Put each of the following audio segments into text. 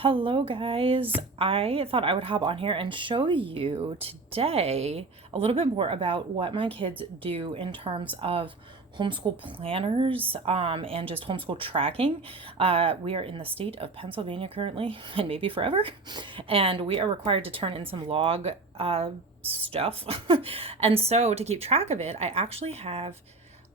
Hello, guys. I thought I would hop on here and show you today a little bit more about what my kids do in terms of homeschool planners and just homeschool tracking. We are in the state of Pennsylvania currently, and maybe forever, and we are required to turn in some log stuff. And so, to keep track of it, I actually have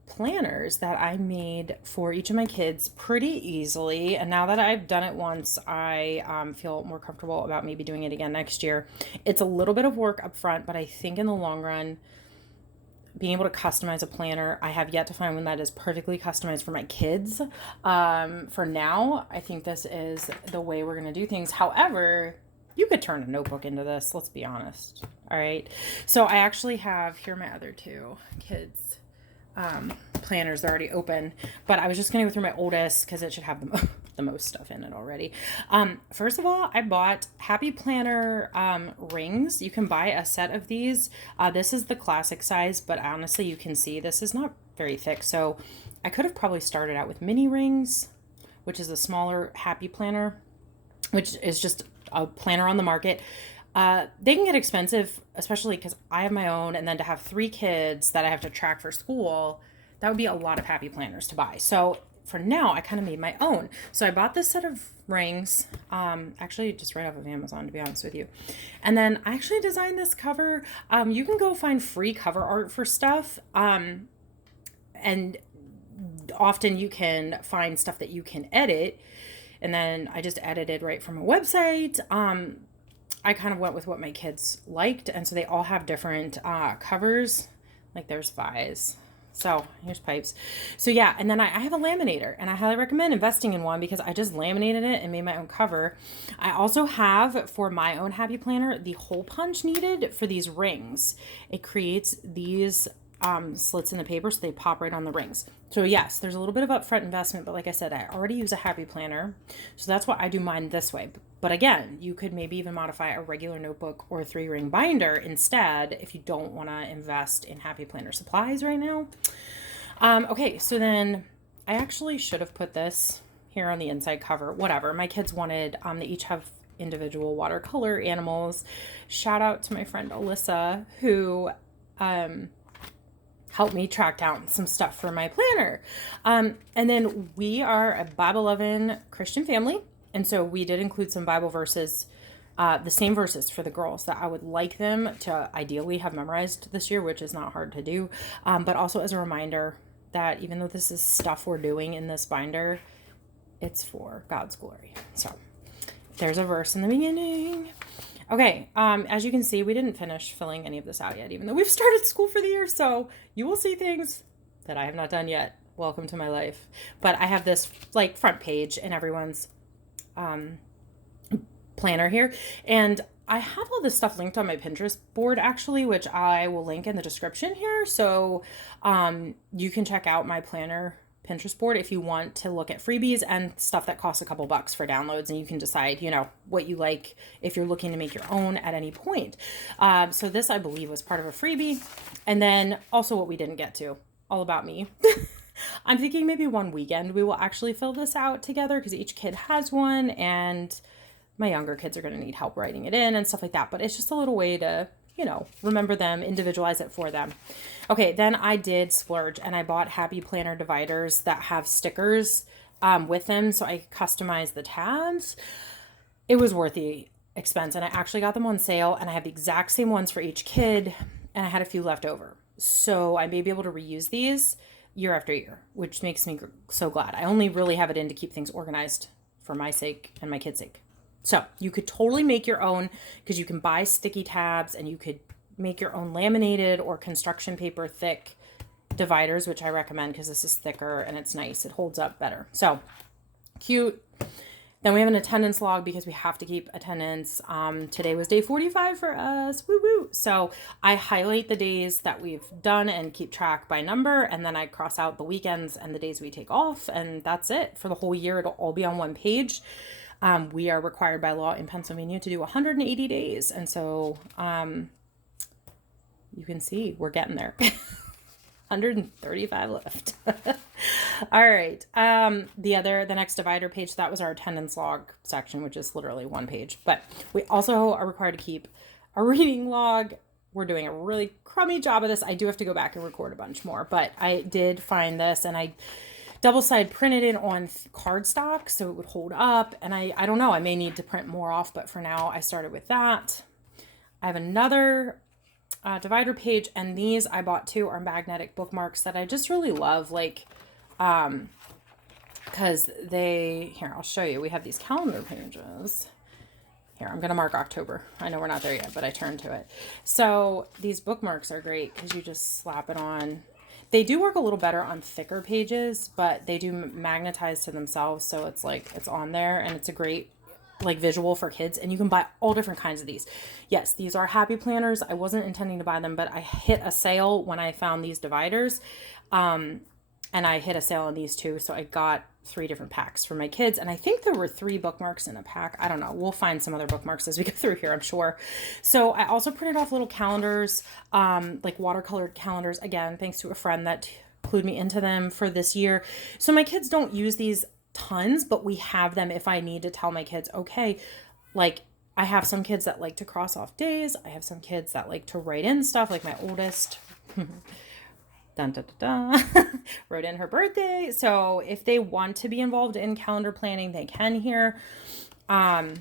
planners that I made for each of my kids pretty easily. And now that I've done it once, I feel more comfortable about maybe doing it again next year. It's a little bit of work up front, but I think in the long run, being able to customize a planner, I have yet to find one that is perfectly customized for my kids. For now, I think this is the way we're going to do things. However, you could turn a notebook into this, let's be honest. All right. So I actually have here my other two kids planners. They're already open, but I was just going to go through my oldest because it should have the most stuff in it already. First of all, I bought Happy Planner rings. You can buy a set of these. This is the classic size, but honestly, you can see this is not very thick. So I could have probably started out with mini rings, which is a smaller Happy Planner, which is just a planner on the market. They can get expensive, especially because I have my own, and then to have three kids that I have to track for school, that would be a lot of Happy Planners to buy. So for now, I kind of made my own. So I bought this set of rings, actually just right off of Amazon, to be honest with you. And then I actually designed this cover. You can go find free cover art for stuff. And often you can find stuff that you can edit. And then I just edited right from a website. I kind of went with what my kids liked, and so they all have different covers. Like there's Vi's. So here's pipes. So yeah, and then I have a laminator, and I highly recommend investing in one because I just laminated it and made my own cover. I also have, for my own Happy Planner, the hole punch needed for these rings. It creates these slits in the paper so they pop right on the rings. So yes, there's a little bit of upfront investment, but like I said, I already use a Happy Planner. So that's why I do mine this way. But again, you could maybe even modify a regular notebook or a 3-ring binder instead if you don't want to invest in Happy Planner supplies right now. Okay, so then I actually should have put this here on the inside cover. Whatever. My kids wanted, they each have individual watercolor animals. Shout out to my friend Alyssa, who helped me track down some stuff for my planner. And then we are a Bible-loving Christian family. And so we did include some Bible verses, the same verses for the girls that I would like them to ideally have memorized this year, which is not hard to do. But also as a reminder that even though this is stuff we're doing in this binder, it's for God's glory. So there's a verse in the beginning. Okay, as you can see, we didn't finish filling any of this out yet, even though we've started school for the year, so you will see things that I have not done yet. Welcome to my life. But I have this, like, front page in everyone's planner here, and I have all this stuff linked on my Pinterest board, actually, which I will link in the description here, so you can check out my planner Pinterest board if you want to look at freebies and stuff that costs a couple bucks for downloads, and you can decide, what you like if you're looking to make your own at any point. So this, I believe, was part of a freebie. And then also what we didn't get to, all about me. I'm thinking maybe one weekend we will actually fill this out together because each kid has one, and my younger kids are going to need help writing it in and stuff like that. But it's just a little way to remember them, individualize it for them. Okay, then I did splurge and I bought Happy Planner dividers that have stickers with them so I customized the tabs. It was worth the expense, and I actually got them on sale, and I have the exact same ones for each kid, and I had a few left over. So I may be able to reuse these year after year, which makes me so glad. I only really have it in to keep things organized for my sake and my kids' sake. So you could totally make your own because you can buy sticky tabs, and you could make your own laminated or construction paper thick dividers, which I recommend because this is thicker and it's nice. It holds up better. So cute. Then we have an attendance log because we have to keep attendance. Today was day 45 for us. Woo woo. So I highlight the days that we've done and keep track by number. And then I cross out the weekends and the days we take off. And that's it for the whole year. It'll all be on one page. We are required by law in Pennsylvania to do 180 days. And so you can see we're getting there. 135 left. All right. The next divider page, that was our attendance log section, which is literally one page. But we also are required to keep a reading log. We're doing a really crummy job of this. I do have to go back and record a bunch more, but I did find this and I double-side printed it on cardstock so it would hold up. And I don't know, I may need to print more off, but for now I started with that. I have another divider page, and these I bought too are magnetic bookmarks that I just really love, like because here, I'll show you. We have these calendar pages. Here, I'm going to mark October. I know we're not there yet, but I turned to it. So these bookmarks are great because you just slap it on. They do work a little better on thicker pages, but they do magnetize to themselves. So it's like, it's on there, and it's a great like visual for kids, and you can buy all different kinds of these. Yes, these are happy planners. I wasn't intending to buy them, but I hit a sale when I found these dividers. And I hit a sale on these too. So I got 3 different packs for my kids. And I think there were 3 bookmarks in a pack. I don't know. We'll find some other bookmarks as we go through here, I'm sure. So I also printed off little calendars, like watercolored calendars. Again, thanks to a friend that clued me into them for this year. So my kids don't use these tons, but we have them if I need to tell my kids, okay, like I have some kids that like to cross off days. I have some kids that like to write in stuff, like my oldest dun, dun, dun, dun, wrote in her birthday. So if they want to be involved in calendar planning, they can here. I'm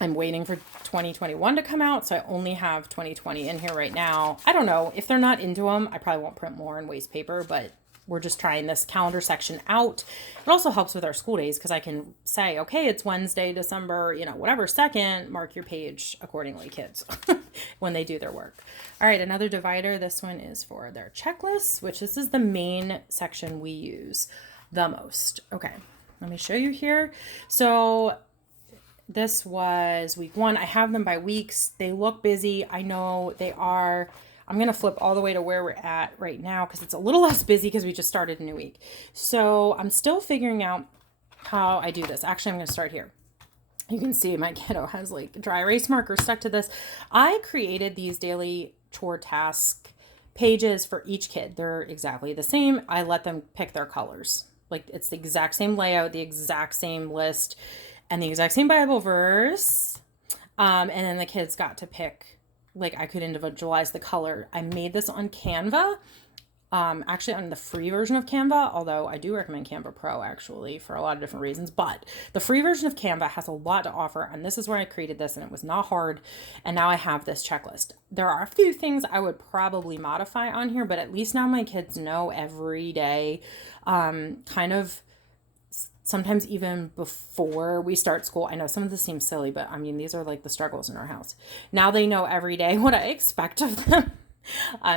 waiting for 2021 to come out, so I only have 2020 in here right now. I don't know. If they're not into them, I probably won't print more and waste paper, but we're just trying this calendar section out. It also helps with our school days because I can say, okay, it's Wednesday, December, whatever, 2nd, mark your page accordingly, kids, when they do their work. All right, another divider. This one is for their checklists, which this is the main section we use the most. Okay, let me show you here. So this was week 1. I have them by weeks. They look busy. I know they are. I'm going to flip all the way to where we're at right now because it's a little less busy because we just started a new week. So I'm still figuring out how I do this. Actually, I'm going to start here. You can see my kiddo has like dry erase markers stuck to this. I created these daily chore task pages for each kid. They're exactly the same. I let them pick their colors. Like it's the exact same layout, the exact same list, and the exact same Bible verse. And then the kids got to pick, like I could individualize the color. I made this on Canva, actually on the free version of Canva, although I do recommend Canva Pro actually for a lot of different reasons, but the free version of Canva has a lot to offer, and this is where I created this, and it was not hard, and now I have this checklist. There are a few things I would probably modify on here, but at least now my kids know every day, kind of sometimes even before we start school. I know some of this seems silly, but I mean, these are like the struggles in our house. Now they know every day what I expect of them.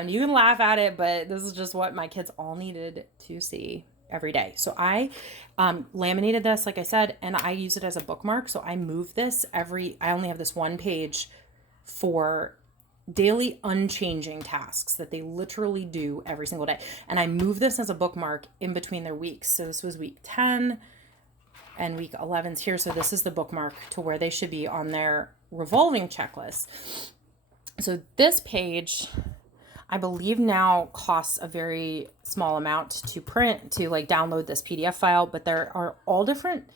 You can laugh at it, but this is just what my kids all needed to see every day. So I laminated this, like I said, and I use it as a bookmark. So I move this I only have this one page for daily unchanging tasks that they literally do every single day. And I move this as a bookmark in between their weeks. So this was week 10 and week 11's here. So this is the bookmark to where they should be on their revolving checklist. So this page, I believe now costs a very small amount to print, to like download this PDF file, but there are all different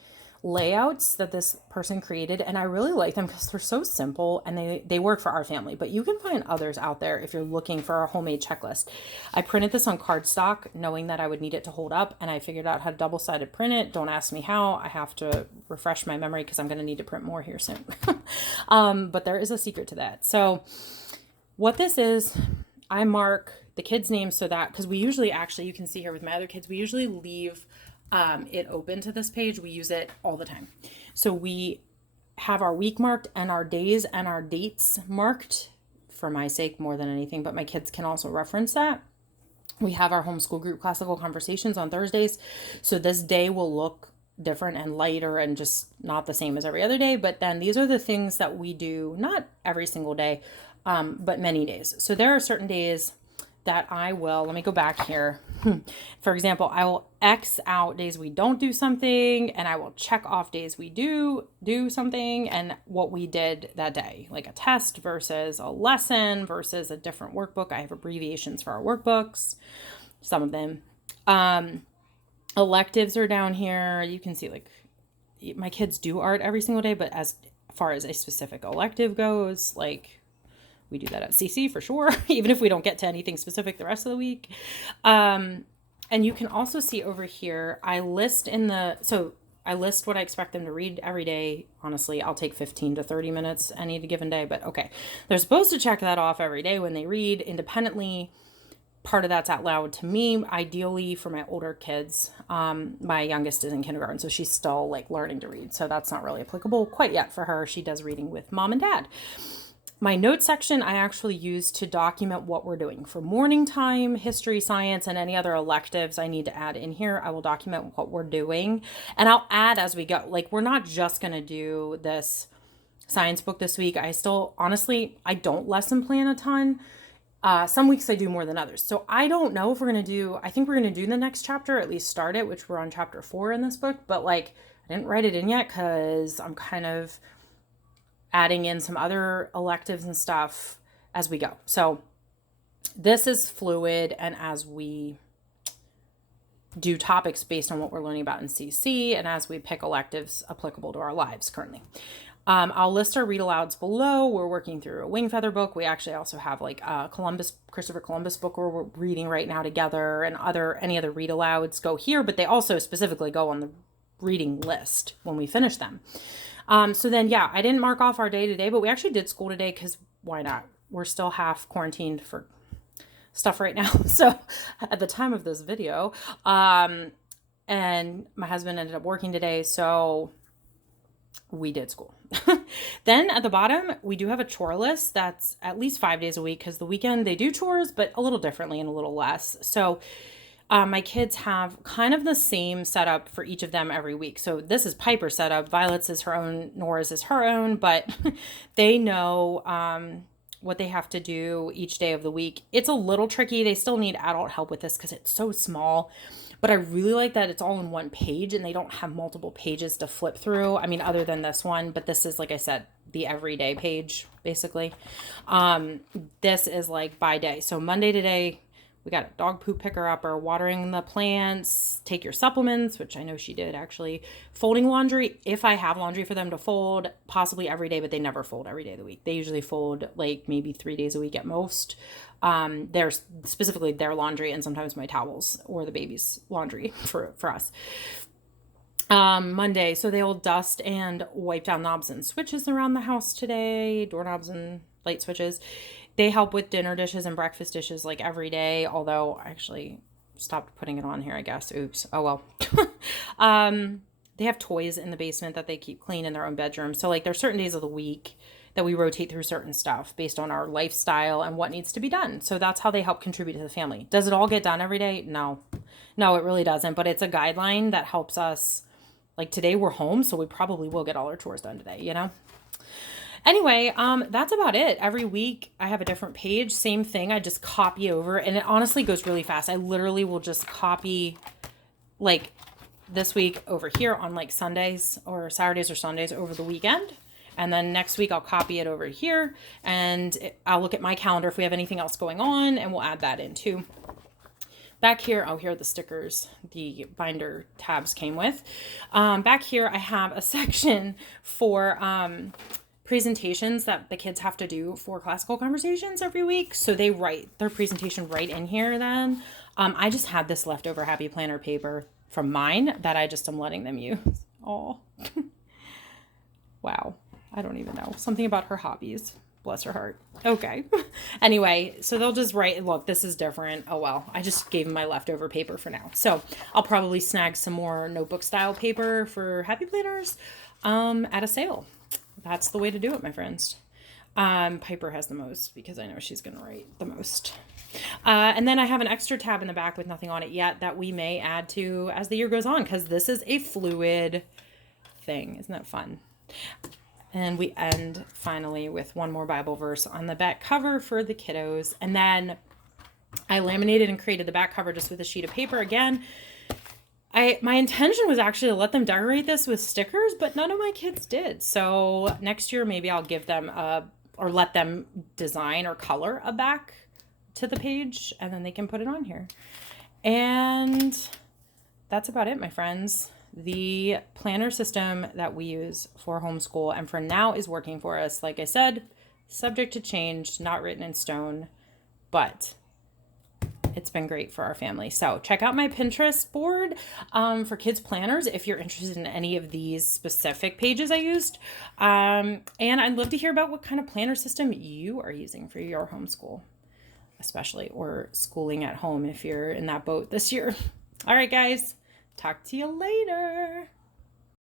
layouts that this person created, and I really like them because they're so simple and they work for our family, but you can find others out there if you're looking for a homemade checklist. I printed this on cardstock knowing that I would need it to hold up, and I figured out how to double-sided print it. Don't ask me how. I have to refresh my memory because I'm going to need to print more here soon. But there is a secret to that. So what this is, I mark the kids' names so that, because we usually actually, you can see here with my other kids, we usually leave it open to this page. We use it all the time. So we have our week marked and our days and our dates marked for my sake more than anything, but my kids can also reference that. We have our homeschool group classical conversations on Thursdays. So this day will look different and lighter and just not the same as every other day. But then these are the things that we do, not every single day, but many days. So there are certain days that I will, let me go back here. For example, I will X out days we don't do something, and I will check off days we do something and what we did that day, like a test versus a lesson versus a different workbook. I have abbreviations for our workbooks. some of them. Electives are down here. You can see like my kids do art every single day, but as far as a specific elective goes, like we do that at CC for sure, even if we don't get to anything specific the rest of the week. And you can also see over here, I list what I expect them to read every day. Honestly, I'll take 15 to 30 minutes any given day, but okay. They're supposed to check that off every day when they read independently. Part of that's out loud to me, ideally for my older kids. My youngest is in kindergarten, so she's still like learning to read. So that's not really applicable quite yet for her. She does reading with mom and dad. My notes section I actually use to document what we're doing for morning time, history, science, and any other electives I need to add in here. I will document what we're doing and I'll add as we go. Like we're not just going to do this science book this week. Honestly, I don't lesson plan a ton. Some weeks I do more than others. So I don't know if I think we're going to do the next chapter, at least start it, which we're on chapter 4 in this book. But like, I didn't write it in yet because I'm kind of adding in some other electives and stuff as we go. So this is fluid. And as we do topics based on what we're learning about in CC and as we pick electives applicable to our lives currently. I'll list our read alouds below. We're working through a wing feather book. We actually also have like a Christopher Columbus book we're reading right now together, and any other read alouds go here, but they also specifically go on the reading list when we finish them. So then, yeah, I didn't mark off our day today, but we actually did school today because why not? We're still half quarantined for stuff right now. So at the time of this video, and my husband ended up working today, so we did school. Then at the bottom, we do have a chore list that's at least 5 days a week because the weekend they do chores, but a little differently and a little less. So my kids have kind of the same setup for each of them every week. So this is Piper's setup. Violet's is her own, Nora's is her own, but they know what they have to do each day of the week. It's a little tricky. They still need adult help with this because it's so small. But I really like that it's all in one page and they don't have multiple pages to flip through. I mean, other than this one, but this is, like I said, the everyday page, basically. This is like by day. So Monday today, we got a dog poop picker upper, watering the plants, take your supplements, which I know she did actually, folding laundry. If I have laundry for them to fold, possibly every day, but they never fold every day of the week. They usually fold like maybe 3 days a week at most. There's specifically their laundry and sometimes my towels or the baby's laundry for us. Monday, so they'll dust and wipe down knobs and switches around the house today, doorknobs and light switches. They help with dinner dishes and breakfast dishes like every day, although I actually stopped putting it on here, I guess. Oops. Oh, well. They have toys in the basement that they keep clean in their own bedroom. So like there's certain days of the week that we rotate through certain stuff based on our lifestyle and what needs to be done. So that's how they help contribute to the family. Does it all get done every day? No, it really doesn't. But it's a guideline that helps us. Like today we're home, so we probably will get all our chores done today, you know? Anyway, that's about it. Every week I have a different page, same thing. I just copy over and it honestly goes really fast. I literally will just copy like this week over here on like Sundays or Saturdays or Sundays over the weekend. And then next week I'll copy it over here and I'll look at my calendar if we have anything else going on and we'll add that in too. Back here, here are the stickers the binder tabs came with. Back here I have a section for presentations that the kids have to do for classical conversations every week. So they write their presentation right in here then. I just had this leftover Happy Planner paper from mine that I just am letting them use. Oh, wow. I don't even know. Something about her hobbies. Bless her heart. Okay. Anyway, so they'll just write, look, this is different. Oh, well, I just gave them my leftover paper for now. So I'll probably snag some more notebook style paper for Happy Planners at a sale. That's the way to do it, my friends. Piper has the most because I know she's going to write the most. And then I have an extra tab in the back with nothing on it yet that we may add to as the year goes on because this is a fluid thing. Isn't that fun? And we end finally with one more Bible verse on the back cover for the kiddos. And then I laminated and created the back cover just with a sheet of paper again. My intention was actually to let them decorate this with stickers, but none of my kids did. So next year, maybe I'll give them or let them design or color a back to the page and then they can put it on here. And that's about it, my friends. The planner system that we use for homeschool and for now is working for us. Like I said, subject to change, not written in stone, but it's been great for our family. So check out my Pinterest board for kids planners if you're interested in any of these specific pages I used. And I'd love to hear about what kind of planner system you are using for your homeschool, especially, or schooling at home if you're in that boat this year. All right, guys, talk to you later.